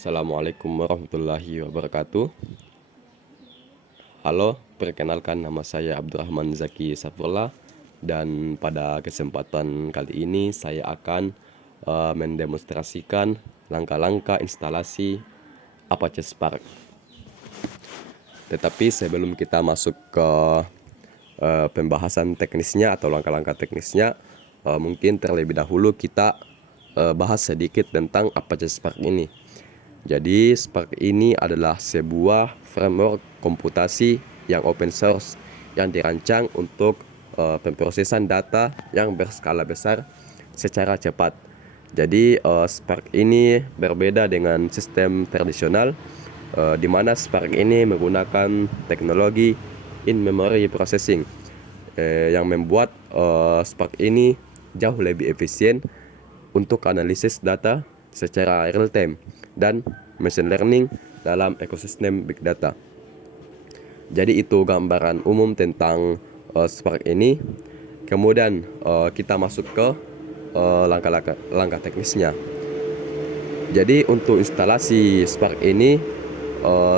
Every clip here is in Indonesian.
Assalamualaikum warahmatullahi wabarakatuh. Halo, perkenalkan nama saya Abdurrahman Zaki Safrullah. Dan pada kesempatan kali ini saya akan mendemonstrasikan langkah-langkah instalasi Apache Spark. Tetapi sebelum kita masuk ke pembahasan teknisnya atau langkah-langkah teknisnya, mungkin terlebih dahulu kita bahas sedikit tentang Apache Spark ini. Jadi Spark ini adalah sebuah framework komputasi yang open source yang dirancang untuk pemrosesan data yang berskala besar secara cepat. Jadi Spark ini berbeda dengan sistem tradisional, di mana Spark ini menggunakan teknologi in-memory processing yang membuat Spark ini jauh lebih efisien untuk analisis data secara real time dan machine learning dalam ekosistem big data. Jadi itu gambaran umum tentang Spark ini. Kemudian kita masuk ke langkah teknisnya. Jadi untuk instalasi Spark ini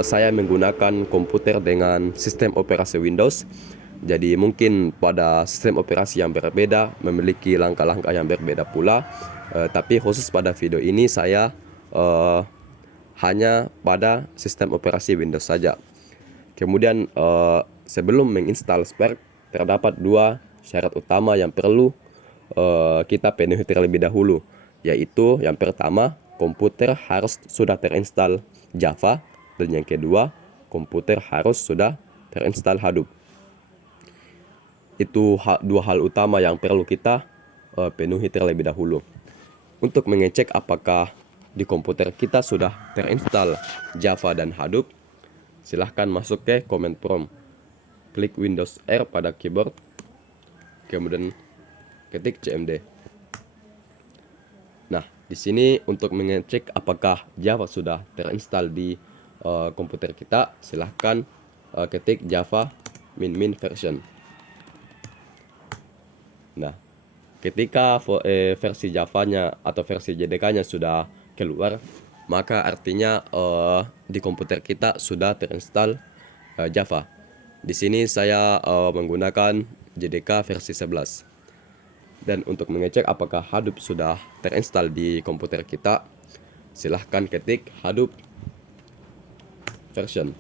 saya menggunakan komputer dengan sistem operasi Windows. Jadi mungkin pada sistem operasi yang berbeda memiliki langkah-langkah yang berbeda pula. Tapi khusus pada video ini saya hanya pada sistem operasi Windows saja. Kemudian sebelum menginstal Spark terdapat dua syarat utama yang perlu kita penuhi terlebih dahulu, yaitu yang pertama, komputer harus sudah terinstall Java, dan yang kedua, komputer harus sudah terinstall Hadoop. Itu dua hal utama yang perlu kita penuhi terlebih dahulu. Untuk mengecek apakah di komputer kita sudah terinstall Java dan Hadoop, silahkan masuk ke command prompt. Klik Windows R pada keyboard, kemudian ketik cmd. Nah, di sini untuk mengecek apakah Java sudah terinstall di komputer kita, silahkan ketik Java min version. Nah, ketika versi Java-nya atau versi JDK-nya sudah keluar, maka artinya di komputer kita sudah terinstall Java. Di sini saya menggunakan JDK versi 11. Dan untuk mengecek apakah Hadoop sudah terinstall di komputer kita, silahkan ketik Hadoop version.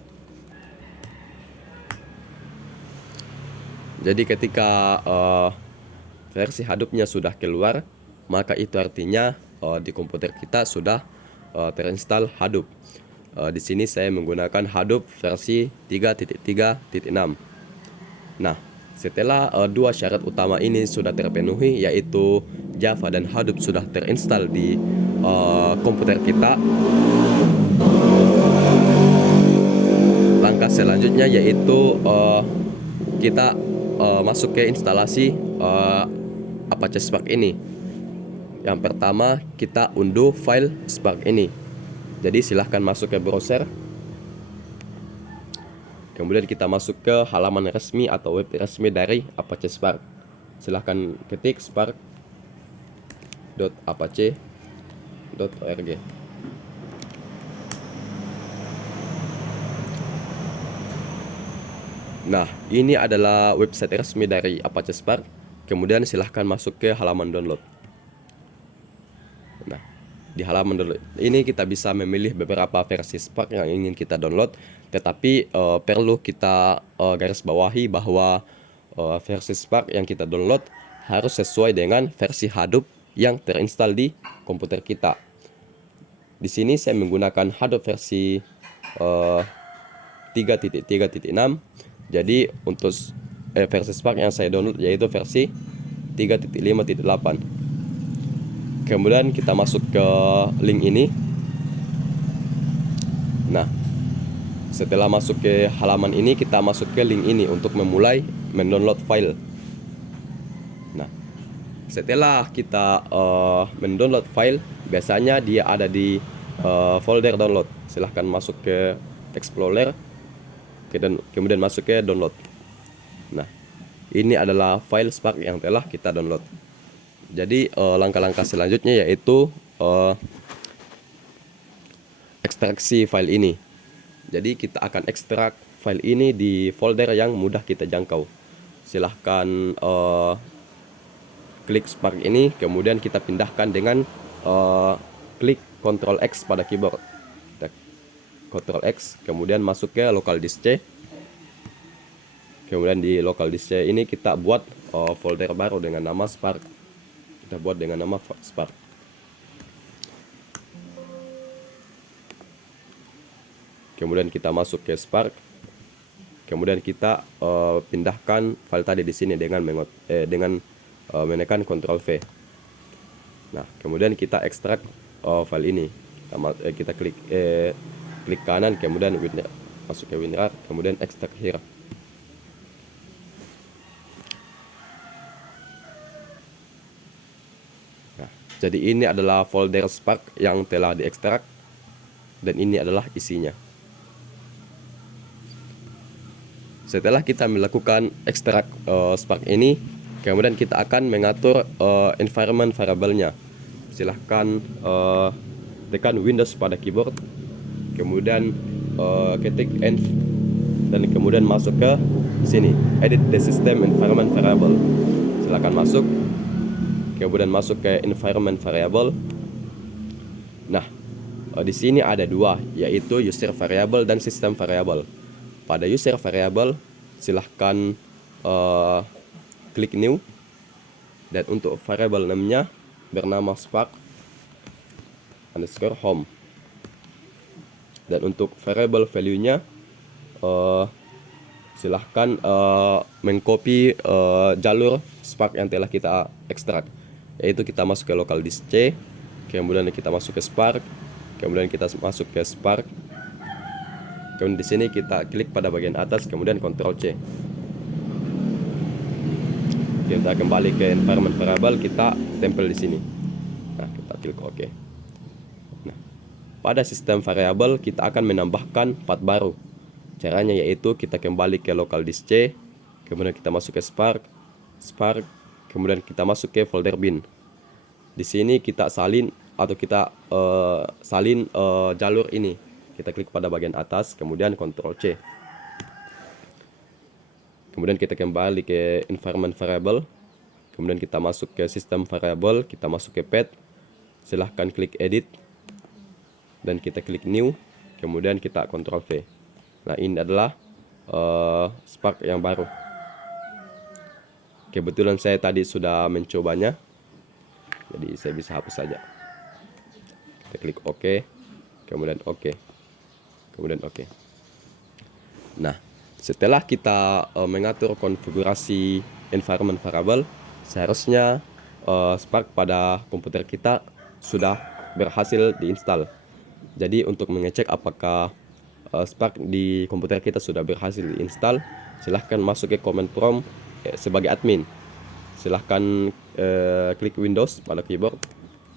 Jadi ketika versi Hadoop-nya sudah keluar, maka itu artinya di komputer kita sudah terinstall Hadoop. Di sini saya menggunakan Hadoop versi 3.3.6. Nah, setelah dua syarat utama ini sudah terpenuhi, yaitu Java dan Hadoop sudah terinstall di komputer kita, langkah selanjutnya yaitu kita masuk ke instalasi Apache Spark ini. Yang pertama, kita unduh file Spark ini. Jadi silahkan masuk ke browser, kemudian kita masuk ke halaman resmi atau web resmi dari Apache Spark. Silahkan ketik spark.apache.org. Nah, ini adalah website resmi dari Apache Spark. Kemudian silahkan masuk ke halaman download. Nah, di halaman download ini kita bisa memilih beberapa versi Spark yang ingin kita download. Tetapi perlu kita garis bawahi bahwa versi Spark yang kita download harus sesuai dengan versi Hadoop yang terinstall di komputer kita. Di sini saya menggunakan Hadoop versi 3.3.6. Jadi untuk versi Spark yang saya download yaitu versi 3.5.8. Kemudian kita masuk ke link ini. Nah, setelah masuk ke halaman ini, kita masuk ke link ini untuk memulai mendownload file. Nah, setelah kita mendownload file, biasanya dia ada di folder download. Silahkan masuk ke Explorer, kemudian masuk ke download. Nah, ini adalah file Spark yang telah kita download. Jadi langkah-langkah selanjutnya yaitu ekstraksi file ini. Jadi kita akan ekstrak file ini di folder yang mudah kita jangkau. Silahkan klik Spark ini, kemudian kita pindahkan dengan klik Ctrl X pada keyboard. Kita Ctrl X, kemudian masuk ke local disk C. Kemudian di local disk C ini kita buat folder baru dengan nama Spark. Kita buat dengan nama Spark. Kemudian kita masuk ke Spark. Kemudian kita pindahkan file tadi di sini dengan menekan Ctrl V. Nah, kemudian kita ekstrak file ini. Kita klik kanan, kemudian masuk ke WinRAR, kemudian ekstrak here. Nah, jadi ini adalah folder Spark yang telah diekstrak, dan ini adalah isinya. Setelah kita melakukan ekstrak Spark ini, kemudian kita akan mengatur environment variable-nya. Silahkan tekan Windows pada keyboard, kemudian ketik env, dan kemudian masuk ke sini, edit the system environment variable. Silahkan masuk, kemudian masuk ke environment variable. Nah, di sini ada dua, yaitu user variable dan system variable. Pada user variable, silahkan klik new, dan untuk variable namanya bernama spark underscore home, dan untuk variable value-nya silahkan mengcopy jalur spark yang telah kita ekstrak, yaitu kita masuk ke local disk C, kemudian kita masuk ke spark, kemudian kita masuk ke spark. Kemudian di sini kita klik pada bagian atas, kemudian Ctrl C. Kita kembali ke environment variable, kita tempel di sini. Nah, kita klik OK. Nah, pada sistem variable kita akan menambahkan path baru. Caranya yaitu kita kembali ke local disk C, kemudian kita masuk ke spark, kemudian kita masuk ke folder bin. Di sini kita salin atau kita salin jalur ini. Kita klik pada bagian atas, kemudian Ctrl C. Kemudian kita kembali ke environment variable, kemudian kita masuk ke system variable, kita masuk ke path, silahkan klik edit, dan kita klik new, kemudian kita Ctrl V. Nah, ini adalah Spark yang baru. Kebetulan saya tadi sudah mencobanya, jadi saya bisa hapus saja. Kita klik OK, kemudian OK, kemudian OK. Nah, setelah kita mengatur konfigurasi environment variable, seharusnya Spark pada komputer kita sudah berhasil diinstal. Jadi untuk mengecek apakah Spark di komputer kita sudah berhasil diinstal, silahkan masuk ke command prompt sebagai admin. Silahkan klik Windows pada keyboard,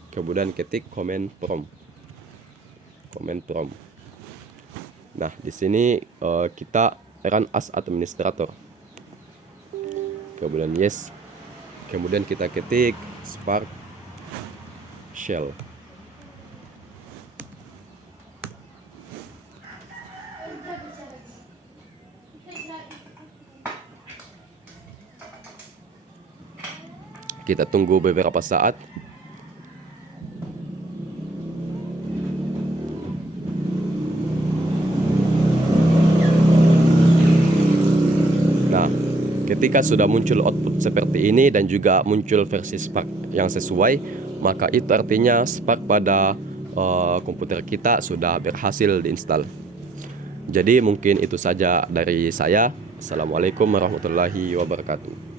kemudian ketik command prompt. Nah, di sini kita run as administrator. Kemudian yes. Kemudian kita ketik spark shell. Kita tunggu beberapa saat. Ketika sudah muncul output seperti ini dan juga muncul versi Spark yang sesuai, maka itu artinya Spark pada komputer kita sudah berhasil diinstal. Jadi mungkin itu saja dari saya. Assalamualaikum warahmatullahi wabarakatuh.